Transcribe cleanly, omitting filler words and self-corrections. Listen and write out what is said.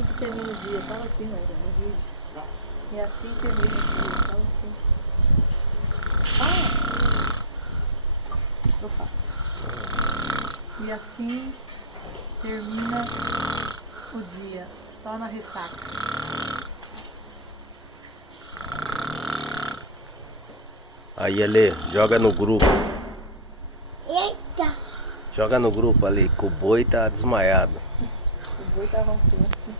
assim que termina o dia, fala assim, né? No vídeo. E assim termina o dia, fala assim. Ah! Eu falo. E assim termina o dia, só na ressaca. Aí, Ale, joga no grupo. Eita! Joga no grupo ali, que o boi tá desmaiado. O boi tá roncando.